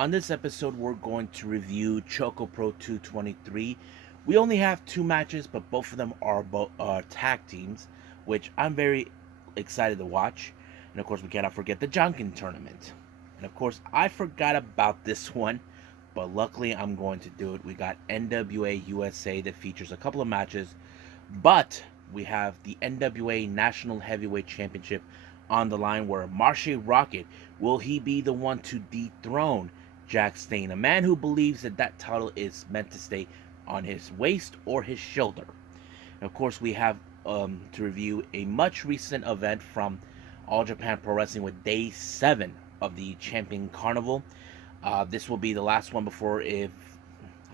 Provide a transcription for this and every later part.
On this episode, we're going to review ChocoPro 223. We only have two matches, but both of them are tag teams, which I'm very excited to watch. And of course, we cannot forget the Jonkin tournament. And of course, I forgot about this one, but luckily I'm going to do it. We got NWA USA that features a couple of matches, but we have the NWA National Heavyweight Championship on the line where Marshe Rockett, will he be the one to dethrone Jack Stain, a man who believes that that title is meant to stay on his waist or his shoulder. And of course, we have to review a much recent event from All Japan Pro Wrestling with Day 7 of the Champion Carnival. This will be the last one before if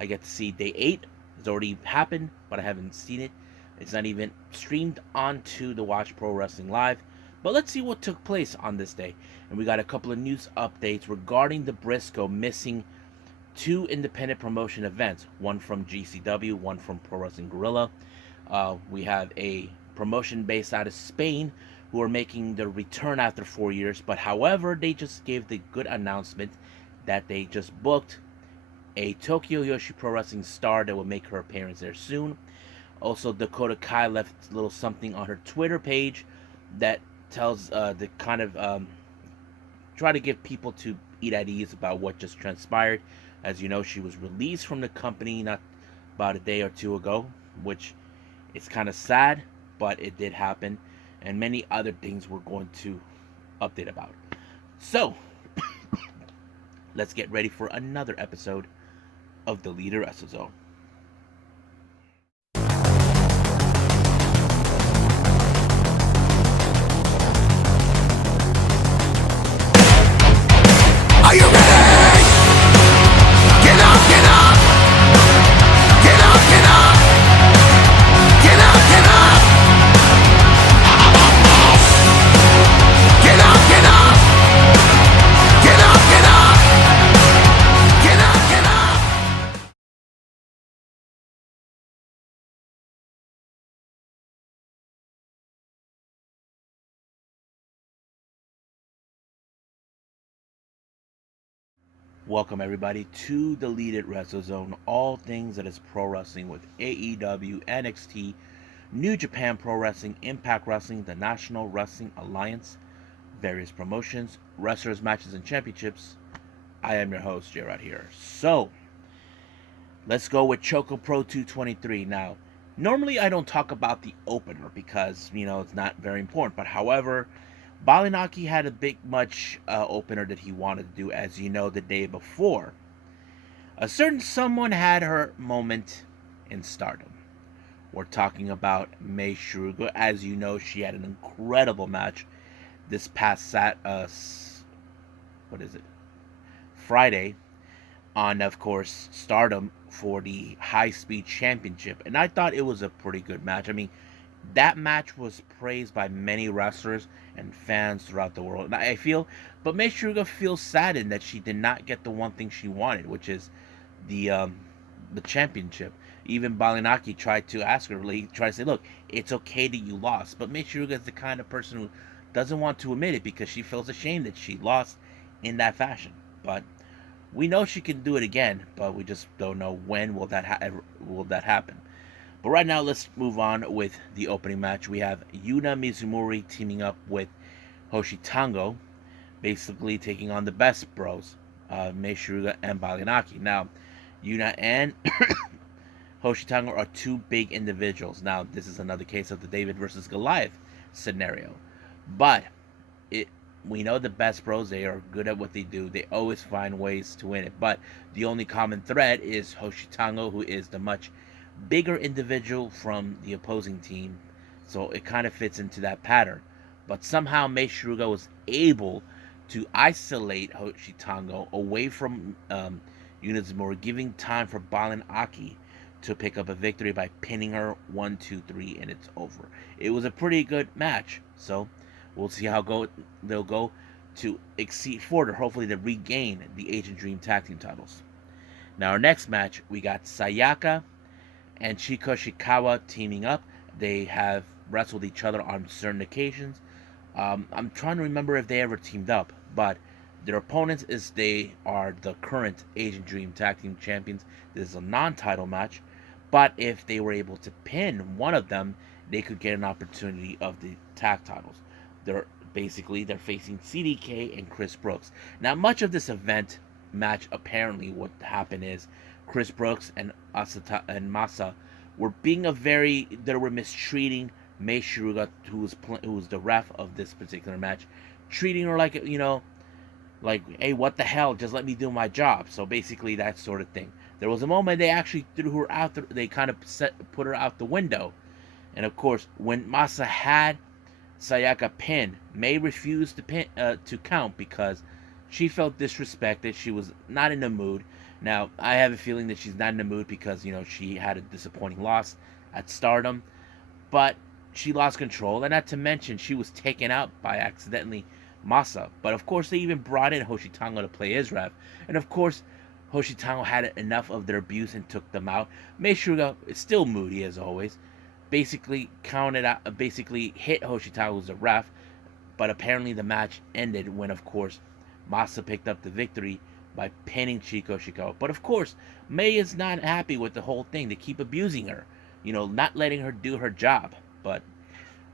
I get to see Day 8. It's already happened, but I haven't seen it. It's not even streamed onto the Watch Pro Wrestling Live. But let's see what took place on this day. And we got a couple of news updates regarding the Briscoe missing two independent promotion events. One from GCW, one from Pro Wrestling Guerrilla. We have a promotion based out of Spain who are making their return after 4 years. But however, they just gave the good announcement that they just booked a Tokyo Yoshi Pro Wrestling star that will make her appearance there soon. Also, Dakota Kai left a little something on her Twitter page that tells the kind of try to give people to eat at ease about what just transpired. As you know, she was released from the company not about a day or two ago, which is kind of sad, but it did happen, and many other things we're going to update about. So let's get ready for another episode of the Leader Wrestle Zone. Are you ready? Get up, get up! Get up, get up! Get up, get up! Get up, get up! Get up, get up! Get up, get up! Welcome everybody to the Lead Wrestle Zone, all things that is pro wrestling with AEW, NXT, New Japan Pro Wrestling, Impact Wrestling, the National Wrestling Alliance, various promotions, wrestlers, matches, and championships. I am your host, J-Rod here. So, let's go with ChocoPro 223. Now, normally I don't talk about the opener because, it's not very important. But however, Balinaki had a big much opener that he wanted to do, as you know, the day before. A certain someone had her moment in Stardom. We're talking about Mei Suruga. As you know, she had an incredible match this past Friday on, of course, Stardom for the High Speed Championship. And I thought it was a pretty good match. I mean, that match was praised by many wrestlers and fans throughout the world. And I feel, but Mei Suruga feels saddened that she did not get the one thing she wanted, which is the championship. Even Balinaki tried to ask her, he tried to say, look, it's okay that you lost. But Mei Suruga is the kind of person who doesn't want to admit it because she feels ashamed that she lost in that fashion. But we know she can do it again, but we just don't know when will that happen. But right now, let's move on with the opening match. We have Yuna Mizumori teaming up with Hoshi Tango, basically taking on the Best Bros, Mei Suruga and Balinaki. Now, Yuna and Hoshi Tango are two big individuals. Now, this is another case of the David versus Goliath scenario. But we know the Best Bros, they are good at what they do. They always find ways to win it. But the only common thread is Hoshi Tango, who is the much bigger individual from the opposing team, so it kind of fits into that pattern. But somehow Mei Suruga was able to isolate Hoshi Tango away from Yuna Mizumori, giving time for Balinaki to pick up a victory by pinning her 1, 2, 3, and it's over. It was a pretty good match, so we'll see how they'll go to exceed further, hopefully to regain the Agent Dream Tag Team titles. Now our next match, we got Sayaka and Chika Shikawa teaming up. They have wrestled each other on certain occasions. I'm trying to remember if they ever teamed up, but Their opponents they are the current Asian Dream Tag Team Champions. This is a non-title match, but if they were able to pin one of them, they could get an opportunity of the tag titles. They're facing CDK and Chris Brooks. Now, much of this event match, apparently, what happened is Chris Brooks and Masa were they were mistreating Mei Suruga, who was the ref of this particular match, treating her like, like, hey, what the hell? Just let me do my job. So basically, that sort of thing. There was a moment they actually threw her out. They kind of put her out the window. And of course, when Masa had Sayaka pinned, Mei refused to count because she felt disrespected. She was not in the mood. Now, I have a feeling that she's not in the mood because, she had a disappointing loss at Stardom. But she lost control. And not to mention, she was taken out by accidentally Masa. But of course, they even brought in Hoshitango to play his ref. And of course, Hoshitango had enough of their abuse and took them out. Mei Suruga is still moody as always. Basically hit Hoshitango, who's the ref. But apparently the match ended when, of course, Masa picked up the victory by pinning Chico Shikawa. But of course, Mei is not happy with the whole thing. They keep abusing her, not letting her do her job. But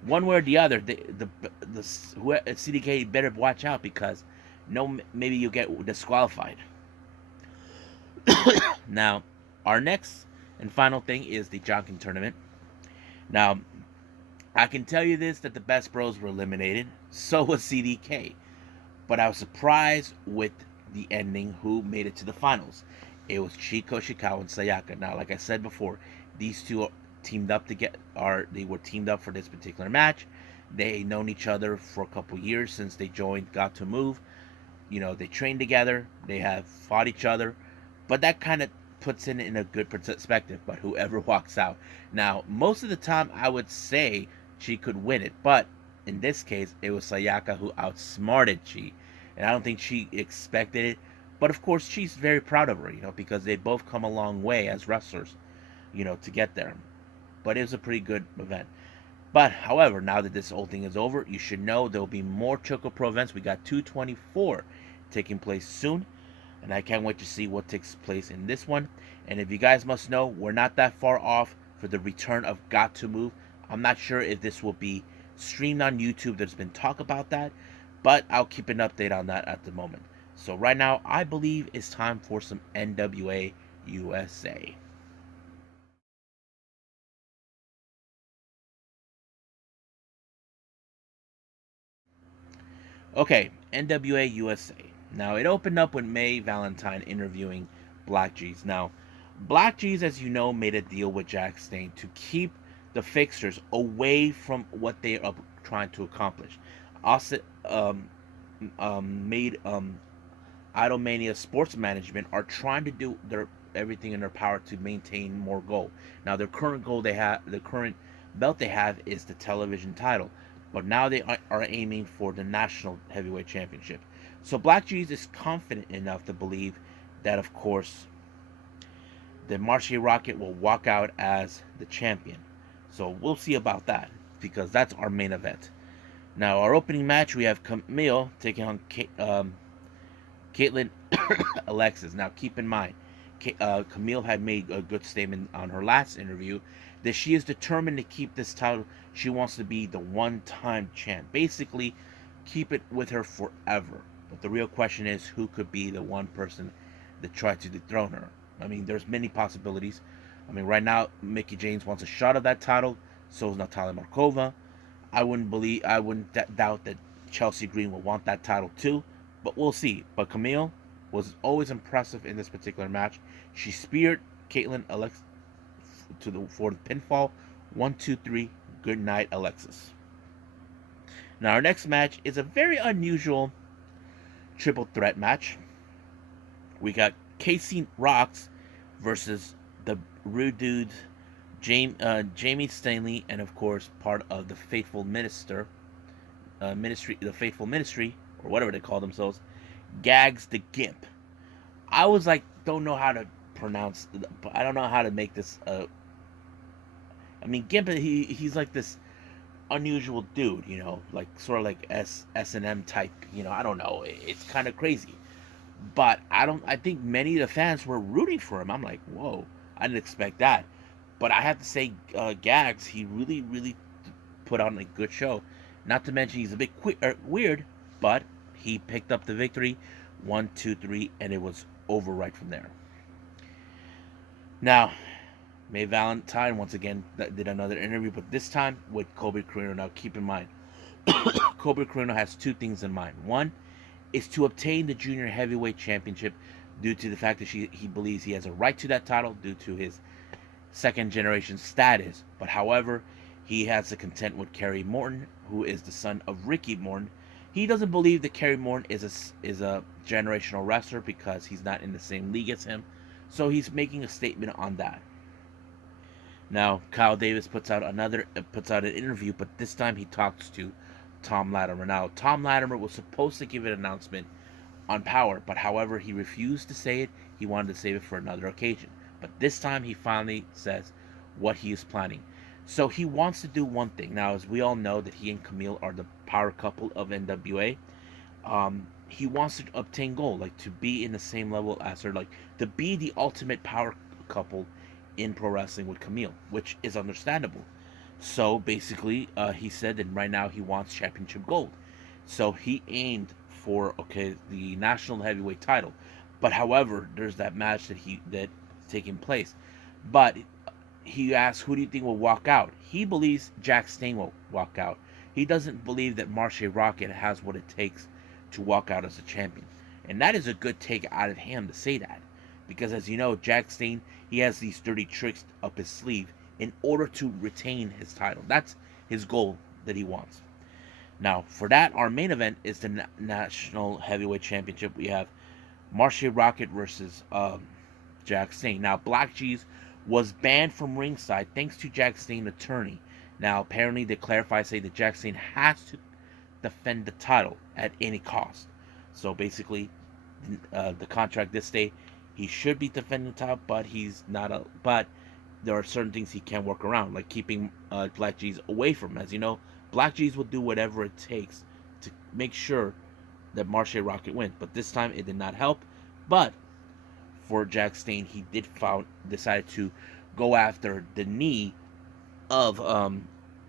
one way or the other, the CDK better watch out because maybe you'll get disqualified. Now, our next and final thing is the Jonkin tournament. Now, I can tell you this, that the Best Bros were eliminated. So was CDK. But I was surprised with the ending who made it to the finals. It was Chico Shikawa and Sayaka. Now, like I said before, these two teamed up they were teamed up for this particular match. They known each other for a couple years since they got to move. They trained together. They have fought each other. But that kind of puts it in a good perspective. But whoever walks out. Now, most of the time, I would say she could win it. But in this case, it was Sayaka who outsmarted Chi. And I don't think she expected it. But of course, she's very proud of her, because they both come a long way as wrestlers, to get there. But it was a pretty good event. But, however, now that this whole thing is over, you should know there will be more ChocoPro events. We got 224 taking place soon. And I can't wait to see what takes place in this one. And if you guys must know, we're not that far off for the return of Got to Move. I'm not sure if this will be streamed on YouTube. There's been talk about that. But I'll keep an update on that at the moment. So right now, I believe it's time for some NWA USA. Okay, NWA USA. Now, it opened up with May Valentine interviewing Black G's. Now, Black G's, as you know, made a deal with Jack Stain to keep the fixers away from what they are trying to accomplish. Also, made Idolmania Sports Management are trying to do everything in their power to maintain more gold. Now, the current belt they have is the television title, but now they are aiming for the National Heavyweight Championship. So Black G's is confident enough to believe that, of course, the Marche Rocket will walk out as the champion. So we'll see about that, because that's our main event. Now, our opening match, we have Camille taking on Caitlin Alexis. Now, keep in mind, Camille had made a good statement on her last interview that she is determined to keep this title. She wants to be the one-time champ. Basically, keep it with her forever. But the real question is, who could be the one person that tried to dethrone her? I mean, there's many possibilities. I mean, right now, Mickie James wants a shot of that title. So is Natalia Markova. I wouldn't doubt that Chelsea Green will want that title too. But we'll see. But Camille was always impressive in this particular match. She speared Caitlin Alexis for the pinfall. 1, 2, 3. Good night, Alexis. Now, our next match is a very unusual triple threat match. We got Casey Rocks versus the Rude Dudes, Jamie Stanley, and of course part of the Faithful Ministry, or whatever they call themselves, Gags the Gimp. I was like, don't know how to pronounce. I don't know how to make this. I mean, Gimp. He's like this unusual dude, like sort of like S&M type. I don't know. It's kind of crazy, but I think many of the fans were rooting for him. I'm like, whoa, I didn't expect that. But I have to say, Gags, he really, really put on a good show. Not to mention he's a bit weird, but he picked up the victory, 1, 2, 3, and it was over right from there. Now, May Valentine once again did another interview, but this time with Colby Corino. Now, keep in mind, Colby Corino has two things in mind. One is to obtain the Junior Heavyweight Championship due to the fact that he believes he has a right to that title due to his second generation status. But however, he has to contend with Kerry Morton, who is the son of Ricky Morton. He doesn't believe that Kerry Morton is a generational wrestler because he's not in the same league as him. So he's making a statement on that. Now, Kyle Davis puts out an interview, but this time he talks to Tom Latimer. Now, Tom Latimer was supposed to give an announcement on Power, but however, he refused to say it. He wanted to save it for another occasion. But this time he finally says what he is planning. So he wants to do one thing. Now, as we all know that he and Camille are the power couple of NWA, he wants to obtain gold, like to be in the same level as her, like to be the ultimate power couple in pro wrestling with Camille, which is understandable. So basically, he said that right now he wants championship gold. So he aimed for the national heavyweight title, but however, there's that match that's taking place. But he asked, who do you think will walk out? He believes Jack Stain will walk out. He doesn't believe that Marshe Rockett has what it takes to walk out as a champion, and that is a good take out of him to say that, because as you know, Jack Stain, he has these dirty tricks up his sleeve in order to retain his title. That's his goal that he wants. Now, for that, our main event is the National Heavyweight Championship. We have Marshe Rockett versus Jack Stain. Now, Black G's was banned from ringside thanks to Jack Stain's attorney. Now, apparently, they clarify, say that Jack Stain has to defend the title at any cost. So basically, the contract this day, he should be defending the title, but he's not but there are certain things he can work around, like keeping Black G's away from him. As you know, Black G's will do whatever it takes to make sure that Marshe Rockett wins. But this time it did not help. But for Jack Stain, he decided to go after the knee of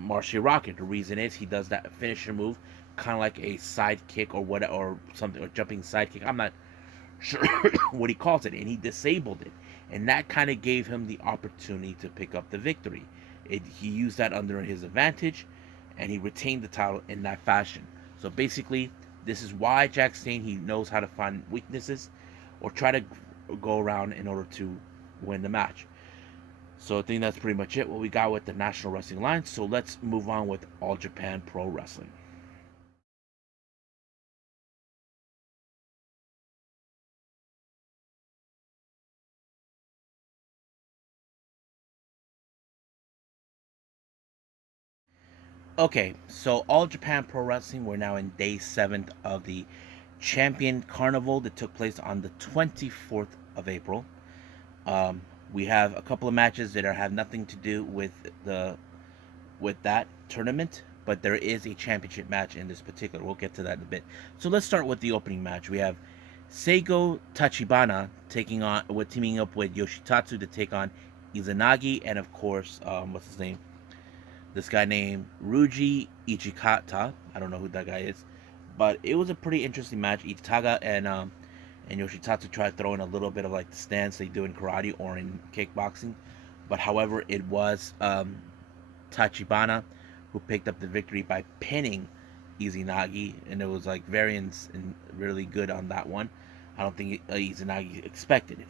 Marshe Rockett. The reason is he does that finisher move, kind of like a side kick or something, or jumping side kick. I'm not sure what he calls it, and he disabled it, and that kind of gave him the opportunity to pick up the victory. He used that under his advantage, and he retained the title in that fashion. So basically, this is why Jack Stain, he knows how to find weaknesses or try to go around in order to win the match. So I think that's pretty much it, what we got with the National Wrestling Alliance. So let's move on with All Japan Pro Wrestling. Okay, so All Japan Pro Wrestling, we're now in day 7 of the Champion Carnival that took place on the 24th of April. We have a couple of matches that have nothing to do with that tournament, but there is a championship match in this particular. We'll get to that in a bit. So let's start with the opening match. We have Seigo Tachibana teaming up with Yoshitatsu to take on Izanagi, and of course, what's his name? This guy named Ryuji Ichikata. I don't know who that guy is, but it was a pretty interesting match. Ichikaga and Yoshitatsu tried throwing a little bit of like the stance they do in karate or in kickboxing, but however, it was Tachibana who picked up the victory by pinning Izanagi, and it was like variance and really good on that one. I don't think Izanagi expected it.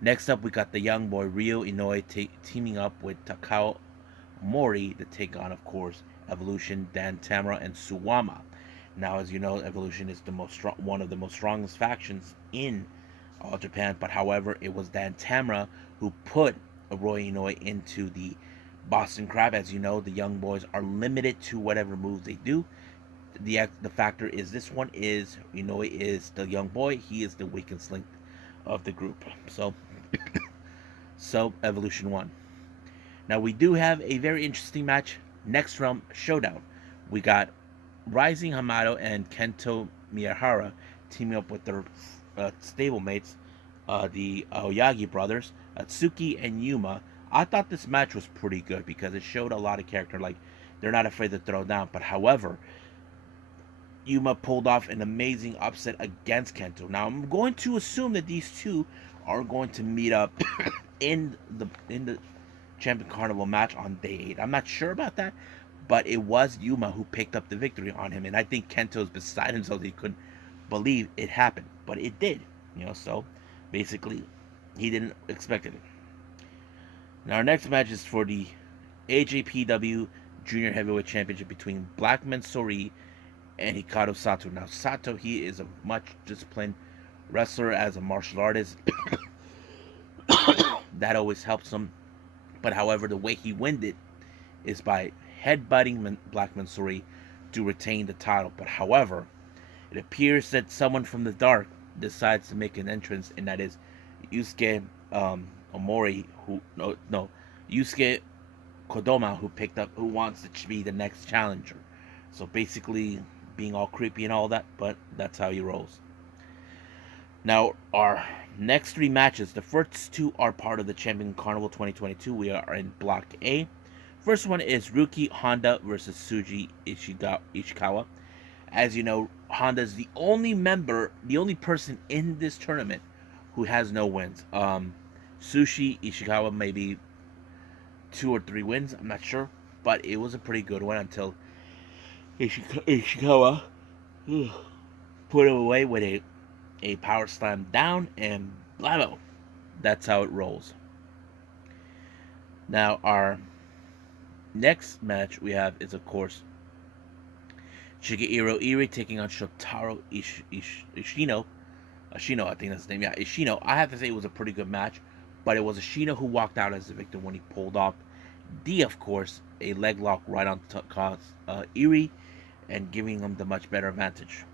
Next up, we got the young boy Ryo Inoue teaming up with Takao Mori to take on, of course, Evolution, Dan Tamura, and Suwama. Now, as you know, Evolution is one of the most strongest factions in All Japan, but however, it was Dan Tamura who put Roy Inoue into the Boston Crab. As you know, the young boys are limited to whatever moves they do. The factor is this one is Inoue is the young boy. He is the weakest link of the group. So Evolution won. Now we do have a very interesting match Next round showdown, we got Rising Hamato and Kento Miyahara teaming up with their stablemates, the Aoyagi brothers, Atsuki and Yuma. I thought this match was pretty good because it showed a lot of character. Like, they're not afraid to throw down. But however, Yuma pulled off an amazing upset against Kento. Now I'm going to assume that these two are going to meet up in the Champion Carnival match on day 8. I'm not sure about that, but it was Yuma who picked up the victory on him, and I think Kento's beside himself. He couldn't believe it happened, but it did. So basically, he didn't expect it. Now our next match is for the AJPW Junior Heavyweight Championship between Blackman Sori and Hikaru Sato. Now Sato, he is a much disciplined wrestler as a martial artist. That always helps him. But however, the way he wins it is by headbutting Black Mansuri to retain the title. But however, it appears that someone from the dark decides to make an entrance, and that is Yusuke Omori, Yusuke Kodama, who wants to be the next challenger. So basically, being all creepy and all that, but that's how he rolls. Now, our next 3 matches, the first 2 are part of the Champion Carnival 2022. We are in Block A. First one is Ruki Honda versus Suji Ishikawa. As you know, Honda is the only person in this tournament who has no wins. Sushi Ishikawa maybe 2 or 3 wins, I'm not sure, but it was a pretty good one until Ishikawa put him away with a power slam down, and blammo. That's how it rolls. Now, our next match we have is, of course, Shigehiro Irie taking on Shotaro Ishino. Ishino, I think that's his name. Yeah, Ishino. I have to say it was a pretty good match, but it was Ishino who walked out as the victor when he pulled off of course, a leg lock right on Irie, and giving him the much better advantage.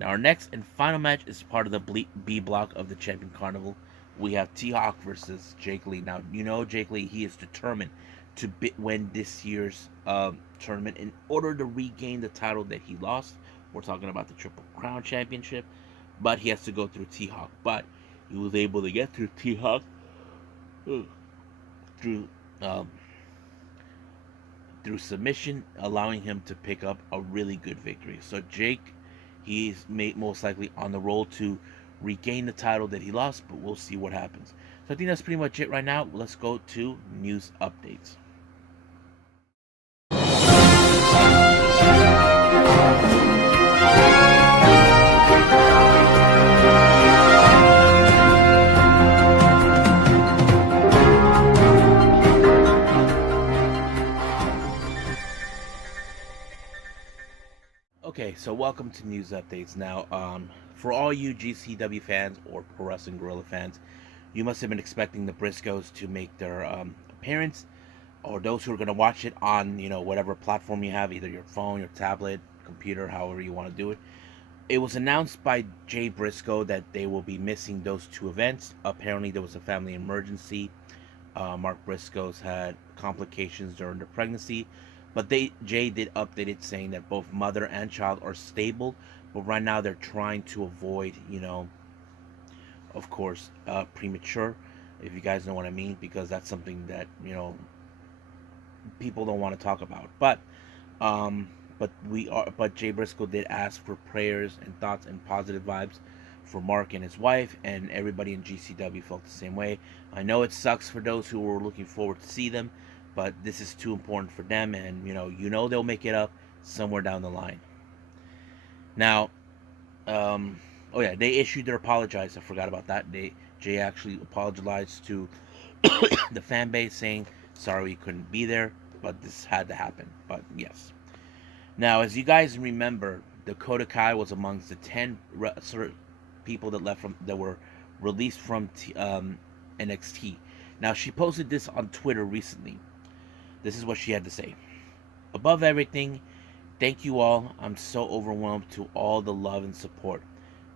Now, our next and final match is part of the B block of the Champion Carnival. We have T-Hawk versus Jake Lee. Now, Jake Lee, he is determined to win this year's tournament in order to regain the title that he lost. We're talking about the Triple Crown Championship, but he has to go through T-Hawk. But he was able to get through T-Hawk through submission, allowing him to pick up a really good victory. So Jake, he's most likely on the roll to regain the title that he lost, but we'll see what happens. So I think that's pretty much it right now. Let's go to news updates. Okay, so welcome to news updates. Now, for all you GCW fans or Pro Wrestling Guerrilla fans, you must have been expecting the Briscoes to make their appearance, or those who are going to watch it on, whatever platform you have, either your phone, your tablet, computer, however you want to do it. It was announced by Jay Briscoe that they will be missing those 2 events. Apparently, there was a family emergency. Mark Briscoe's had complications during the pregnancy. But Jay did update it saying that both mother and child are stable, but right now they're trying to avoid, of course, premature, if you guys know what I mean, because that's something that, people don't want to talk about. But Jay Briscoe did ask for prayers and thoughts and positive vibes for Mark and his wife, and everybody in GCW felt the same way. I know it sucks for those who were looking forward to see them, but this is too important for them, and they'll make it up somewhere down the line. Now, they issued their apologies. I forgot about that. Jay actually apologized to the fan base, saying sorry he couldn't be there, but this had to happen. But yes. Now, as you guys remember, Dakota Kai was amongst the 10 people that were released from NXT. Now, she posted this on Twitter recently. This is what she had to say. Above everything, thank you all. I'm so overwhelmed to all the love and support.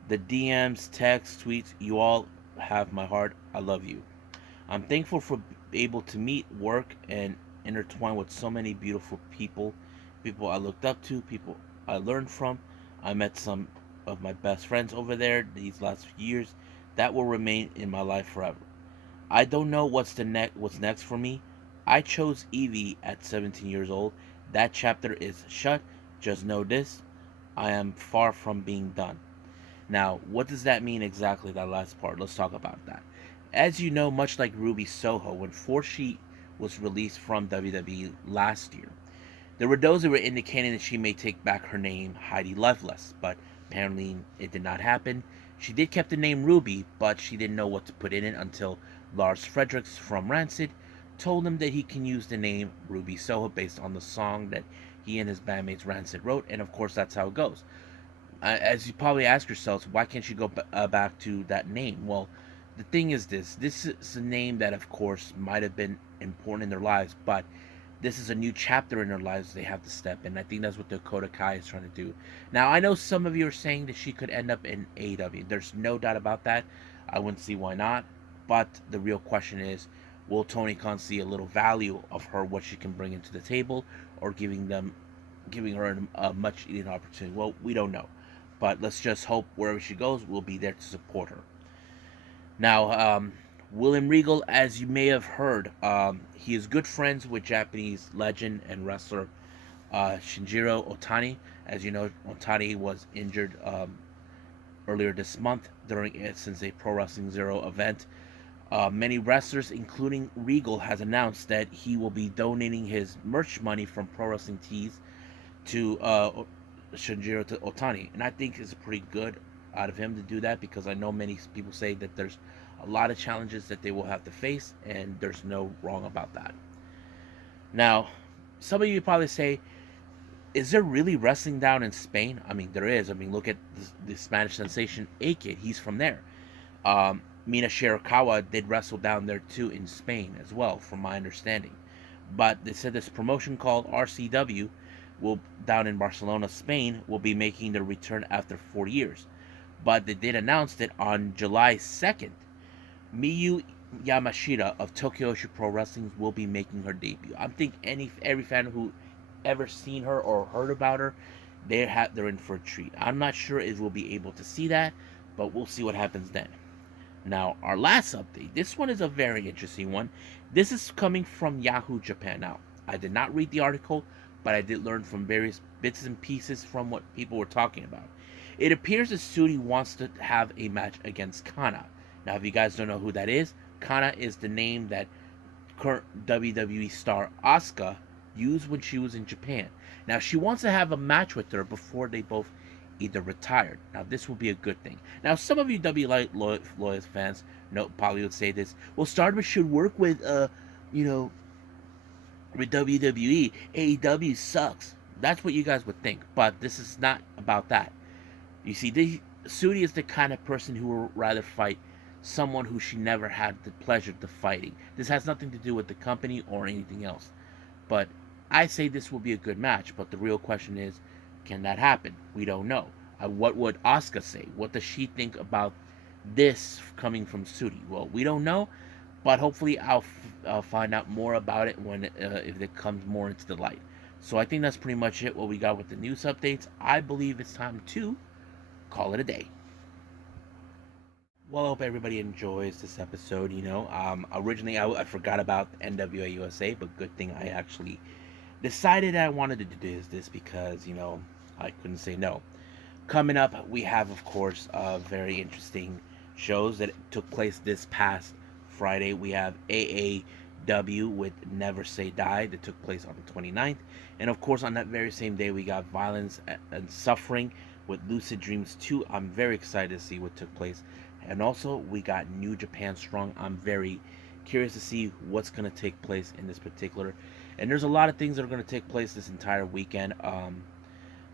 The DMs, texts, tweets, you all have my heart. I love you. I'm thankful for able to meet, work, and intertwined with so many beautiful people, people I looked up to, people I learned from. I met some of my best friends over there these last few years that will remain in my life forever. I don't know what's next for me. I chose Evie at 17 years old. That chapter is shut. Just know this, I am far from being done. Now, what does that mean exactly, that last part? Let's talk about that. As you know, much like Ruby Soho, when Forshi was released from WWE last year, there were those who were indicating that she may take back her name, Heidi Loveless, but apparently it did not happen. She did keep the name Ruby, but she didn't know what to put in it until Lars Fredericks from Rancid told him that he can use the name Ruby Soho based on the song that he and his bandmates Rancid wrote, and of course that's how it goes. As you probably ask yourselves, why can't you go back to that name? Well, the thing is this is a name that of course might have been important in their lives, but this is a new chapter in their lives they have to step in. I think that's what Dakota Kai is trying to do. Now, I know some of you are saying that she could end up in AEW. There's no doubt about that. I wouldn't see why not. But the real question is, will Tony Khan see a little value of her, what she can bring into the table, or giving her a much needed opportunity? Well, we don't know. But let's just hope wherever she goes, we'll be there to support her. Now, William Regal, as you may have heard, he is good friends with Japanese legend and wrestler Shinjiro Otani. As you know, Otani was injured earlier this month during a Sensei Pro Wrestling Zero event. Many wrestlers, including Regal, has announced that he will be donating his merch money from Pro Wrestling Tees to Shinjiro Otani, and I think it's pretty good out of him to do that, because I know many people say that there's a lot of challenges that they will have to face, and there's no wrong about that. Now, some of you probably say, is there really wrestling down in Spain? I mean, there is. I mean, look at the Spanish sensation A-Kid. He's from there. Mina Shirakawa did wrestle down there too in Spain as well, from my understanding. But they said this promotion called RCW will down in Barcelona, Spain, will be making their return after 4 years. But they did announce that on July 2nd, Miyu Yamashita of Tokyo Pro Wrestling will be making her debut. I think every fan who ever seen her or heard about her, they're in for a treat. I'm not sure if we'll be able to see that, but we'll see what happens then. Now, our last update. This one is a very interesting one. This is coming from Yahoo Japan. Now, I did not read the article, but I did learn from various bits and pieces from what people were talking about. It appears that Syuri wants to have a match against Kana. Now, if you guys don't know who that is, Kana is the name that current WWE star Asuka used when she was in Japan. Now, she wants to have a match with her before they both either retired. Now, this will be a good thing. Now, some of you WWE loyal fans probably would say this. Well, Stardom should work with, with WWE. AEW sucks. That's what you guys would think. But this is not about that. You see, Syuri is the kind of person who would rather fight someone who she never had the pleasure of fighting. This has nothing to do with the company or anything else. But I say this will be a good match. But the real question is, can that happen? We don't know. What would Asuka say? What does she think about this coming from Syuri? Well, we don't know, but hopefully I'll find out more about it when if it comes more into the light. So I think that's pretty much it, what we got with the news updates. I believe it's time to call it a day. Well, I hope everybody enjoys this episode. Originally I forgot about NWA USA, but good thing I actually decided I wanted to do this because, I couldn't say no. Coming up, we have, of course, very interesting shows that took place this past Friday. We have AAW with Never Say Die that took place on the 29th. And, of course, on that very same day, we got Violence and Suffering with Lucid Dreams 2. I'm very excited to see what took place. And also, we got New Japan Strong. I'm very curious to see what's going to take place in this particular. And there's a lot of things that are going to take place this entire weekend.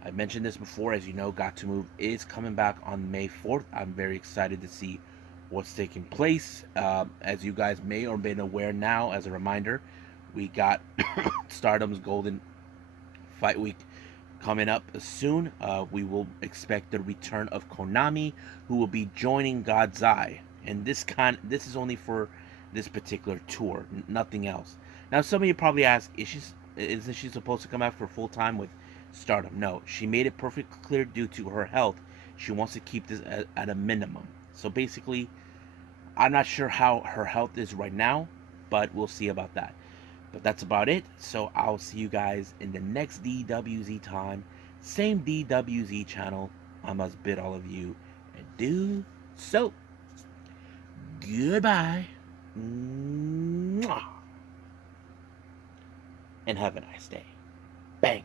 I mentioned this before, as you know, Got to Move is coming back on May 4th. I'm very excited to see what's taking place. As you guys may or may be aware now, as a reminder, we got Stardom's Golden Fight Week coming up soon. We will expect the return of Konami, who will be joining God's Eye. And this is only for this particular tour, nothing else. Now, some of you probably ask, isn't she supposed to come out for full time with Stardom? No, she made it perfectly clear due to her health. She wants to keep this at a minimum. So basically, I'm not sure how her health is right now, but we'll see about that. But that's about it. So I'll see you guys in the next DWZ time. Same DWZ channel. I must bid all of you adieu. So, goodbye. Mwah. And have a nice day. Bang.